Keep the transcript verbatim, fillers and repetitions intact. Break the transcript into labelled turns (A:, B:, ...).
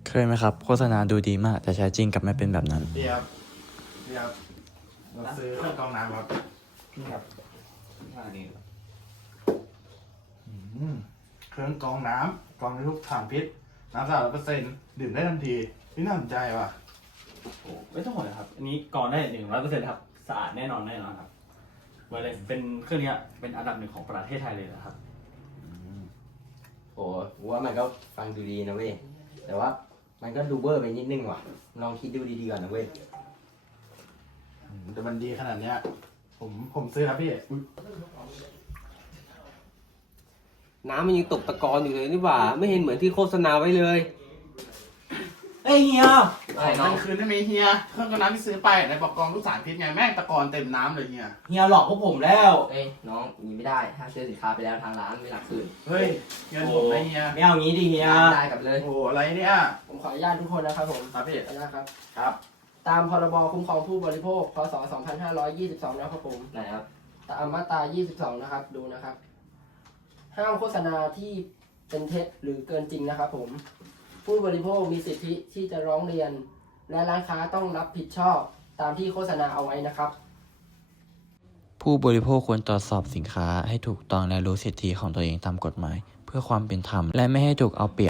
A: เคยไหมครับโฆษณาดูดีมากแต่ใช้จริงกลับไม่เป็นแบบนั้น
B: เดียบเดียบเราซื้อเครื่องกรองน้ำครับนี่ครับว่านี่อืมเครื่องกรองน้ำกรองได้ทุกถังพิษน้ำสะอาดร้อยเปอร์เซ็นต์ดื่มได้ทันทีนี่น่าสนใจว่ะ
C: โอ้ไม่ต้องห่วงเลยครับ อันนี้กรองได้หนึ่งร้อยเปอร์เซ็นต์ครับสะอาดแน่นอนแน่นอนครับเวลาเป็นเครื่องนี้เป็นอันดับหนึ่งของประเทศไทยเลยนะครับ
D: โอ้กูว่ามันก็ฟังดูดีนะเว้ย แต่ว่ามันก็ดูเบอร์ไปนิดนึงว่ะ ลองคิดดูดีๆก่อนนะเว้ย
B: อืมแต่มันดีขนาดเนี้ยผมผมซื้อครับพี่
E: น้ำมันยังตกตะกอนอยู่เลยนี่หว่า ไม่เห็นเหมือนที่โฆษณาไว้เลย
C: เฮ้ยเฮีย
B: ขอมันคืนได้ไหมเฮียเครื่องกรองน้ำที่ซื้อไปในบอกกรองลูกสารพิษไงแม่งตะกอนเต็มน้ำเลยเฮีย
C: เฮียหลอกพวกผมแล้ว
D: เอ้ยน้องอย่างนี้ไม่ได้ ถ้าซื้อสินค้าไปแล้วทางร้านไม่รับคืน
B: เฮ้ยเงินผมนะเฮีย
C: ไม่เอางี้ดิเฮีย
D: ได้กลับเลย
B: โอ้โหอะไรเนี่ย
D: ผมขออนุญาตทุกคนนะครับผม
B: ครับพี่
D: ขออนุญาตครับ
B: ครับ
D: ตามพรบคุ้มครองผู้บริโภค พศ สองพันห้าร้อยยี่สิบสอง นะครับผมไหนครับตามมาตรา ยี่สิบสอง นะครับ ดูนะครับ ห้ามโฆษณาที่เป็นเท็จหรือเกินจริงนะครับผม ผู้บริโภคมีสิทธิที่จะร้องเรียน และร้านค้าต้องรับผิดชอบตามที่โฆษณาเอาไว้นะครับ
A: ผู้บริโภคควรตรวจสอบสินค้าให้ถูกต้องและรู้สิทธิของตัวเองตามกฎหมาย เพื่อความเป็นธรรมและไม่ให้ถูกเอาเปรียบ